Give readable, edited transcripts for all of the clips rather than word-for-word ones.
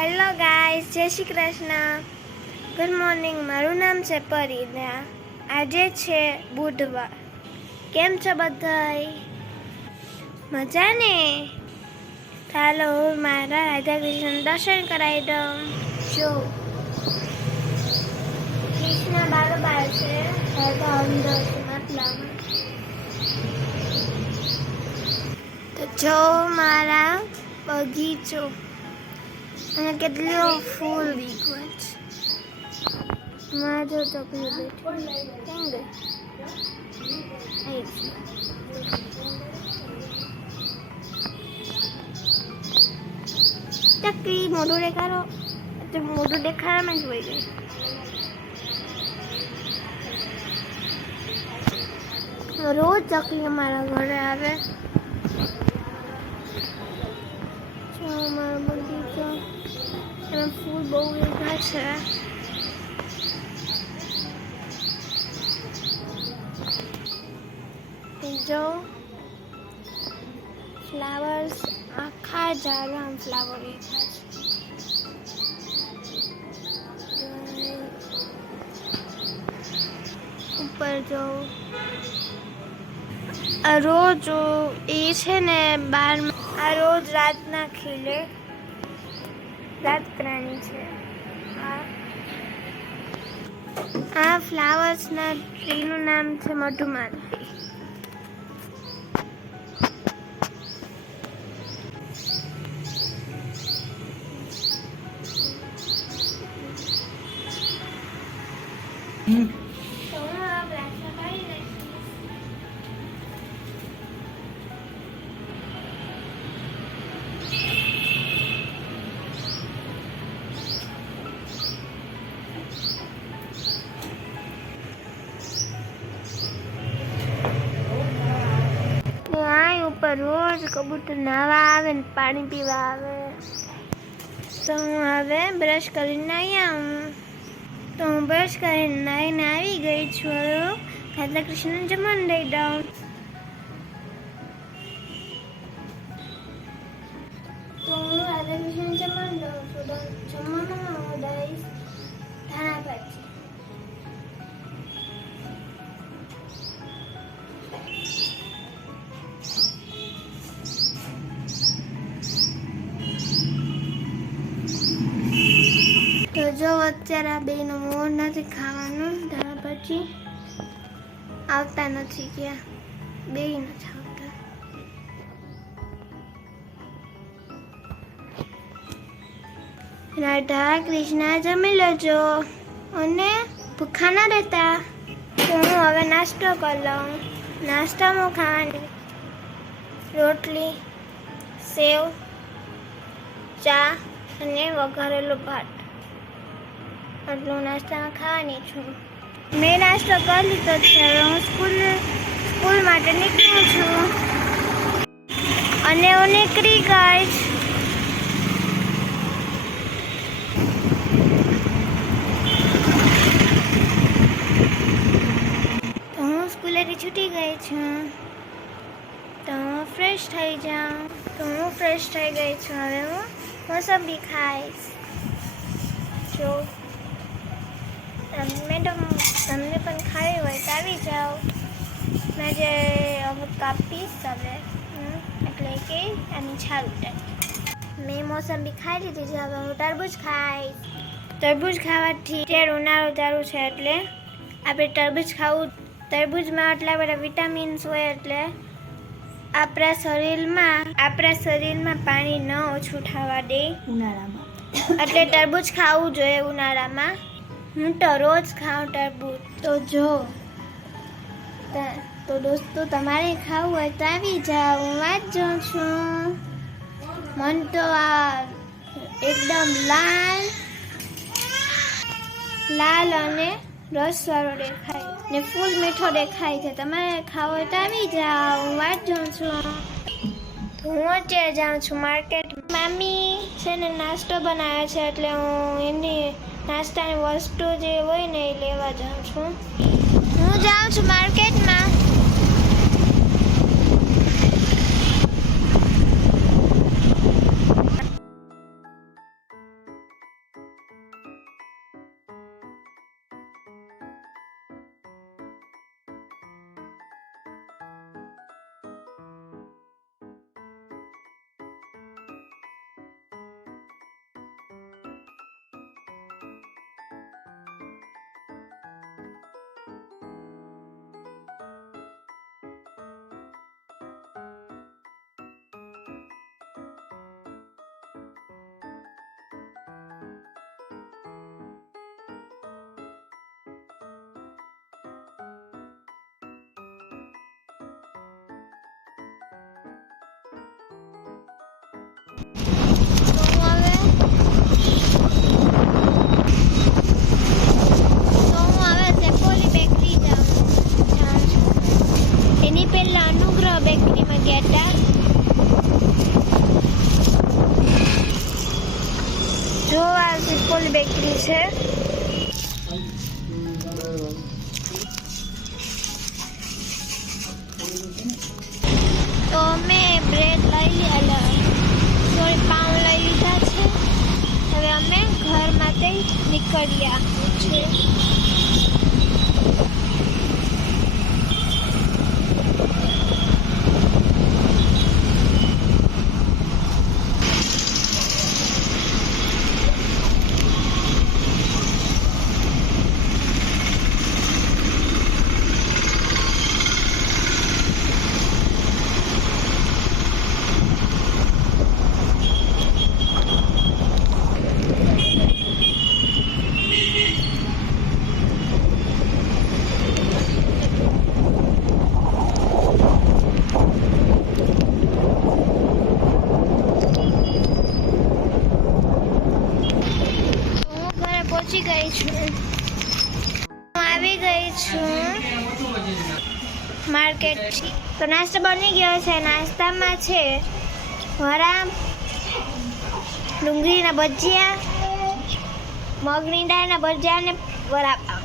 Hello guys, જય Shri Krishna. Good morning. મારું નામ છે પરી ને આજે છે બુધવાર. કેમ છો બધાય? મજા ને? ચાલો હું મારા રાધા કૃષ્ણ દર્શન કરાવી દઉં. જો કૃષ્ણ બારોબાર છે, રાધા અંદર છે માટલામાં. તો જો મારા બગીચો અને કેટલો ફૂલ દીખવા છે. માં જો ચકલી બેઠી કેમ ગઈ? ચકલી મોઢું દેખાડો. મોઢું દેખાડવામાં જ વહી ગઈ. રોજ ચકલી અમારા ઘરે આવે. અમારો બગીચો એમાં ફૂલ બહુ ઉભા છે. જો ફ્લાવર્સ આખા ઝાડમાં ફ્લાવર ઉભા છે. ઉપર જો આ રોજ એ છે ને બાર આ રોજ રાતના ખીલે. રાતરાણી છે. આ ફ્લાવર્સના ટ્રીનું નામ છે મધુમાલતી. ઉપર રોજ કબૂતર નાવા આવે ને પાણી પીવા આવે. તો હું હવે બ્રશ કરીને નાહી આવું. તો હું બ્રશ કરીને નાહીને આવી ગઈ છું. હવે રાધા કૃષ્ણ જમવાનું દઈ દઉં. તો હું રાધા કૃષ્ણ જમવાનું દઉં છું. જમવામાં હું દઈશ ધાણા ભાજી. તો જો અત્યારે આ બેનો મોર નથી ખાવાનું. ધાણા ભાજી આવતા નથી ગયા. બે નથી આવતા. રાધા કૃષ્ણ જમી લેજો અને ભૂખા ના રહેતા. તો હું હવે નાસ્તો કરી લઉં. નાસ્તામાં ખાવાની રોટલી, સેવ, ચા અને વઘારેલો ભાત. આટલું નાસ્તામાં ખાવાની છું. મેં નાસ્તો કરી લીધો છે. હવે હું સ્કૂલ માટે નીકળું છું અને હું નીકળી ગઈ. તો હું સ્કૂલેથી છૂટી ગઈ છું. તો હું ફ્રેશ થઈ જાઉં. તો હું ફ્રેશ થઈ ગઈ છું. હવે હું મોસંબી ખાઈશ. જો મેડમ તમને પણ ખાવી હોય તો આવી જાઓ. મેં જે અમુક કાપીશ હવે એટલે કે આની છાલ ઉતારી. મેં મોસંબી ખાઈ લીધી છે. હવે હું તરબૂચ ખાઈશ. તરબૂચ ખાવાથી અત્યારે ઉનાળો ચાલુ છે એટલે આપણે તરબૂચ ખાવું. તરબૂચમાં આટલા બધા વિટામિન્સ હોય એટલે આપણા શરીરમાં પાણી ન ઓછું થવા દે ઉનાળામાં. એટલે તરબૂચ ખાવું જોઈએ ઉનાળામાં. હું તો રોજ ખાઉં તરબૂચ. તો જો તો દોસ્તો તમારે ખાવું હોય તો આવી જાઓ. હું વાત જોઉં છું. મન તો આ એકદમ લાલ અને રસવાળો દેખાય ને ફૂલ મીઠો દેખાય છે. તમારે ખાવું હોય તો આવી જાઓ. હું વાત જોઉં છું. હું અત્યારે જાઉં છું માર્કેટ. મામી છે ને નાસ્તો બનાવે છે એટલે હું એમની નાસ્તાની વસ્તુ જે હોય ને એ લેવા જાઉં છું. હું જાઉં છું માર્કેટમાં. પાસે ફૂલ બેકરી છે. તો મેં બ્રેડ પાઉં લઈ લીધા છે. હવે અમે ઘર માટે નીકળ્યા છે. પહોંચી ગઈ છું. હું આવી ગઈ છું માર્કેટ. તો નાસ્તો બની ગયો છે. નાસ્તામાં છે વડા, ડુંગળીના ભજીયા, મગની દાળના ભજીયા અને વડાપાવ.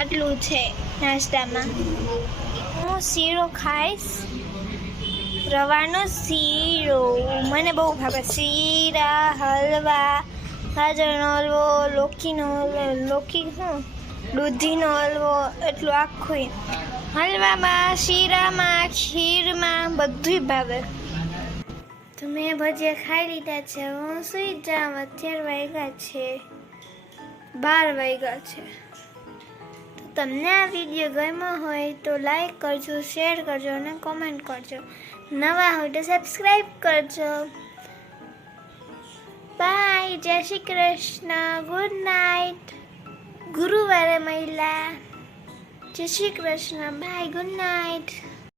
આટલું છે નાસ્તામાં. હું શીરો ખાઈશ, રવાનો શીરો. મને બહુ ભાવે. શીરા, હલવા, ગાજરનો હલવો, દૂધીનો હલવો, એટલું આખું હલવામાં, શીરામાં, ખીરમાં બધું ભાવે. તો મેં ભજીયા ખાઈ લીધા છે. હું સુઈ જાઉં. અત્યારે વાગ્યા છે 12 વાગ્યા છે. તો તમને આ વિડીયો ગમ્યો હોય તો લાઈક કરજો, શેર કરજો અને કોમેન્ટ કરજો. નવા હોય તો સબસ્ક્રાઈબ કરજો. બાય. જય શ્રી કૃષ્ણ. Good night. ગુરુવારે મહિલા. જય Shri Krishna. Bye. Good night.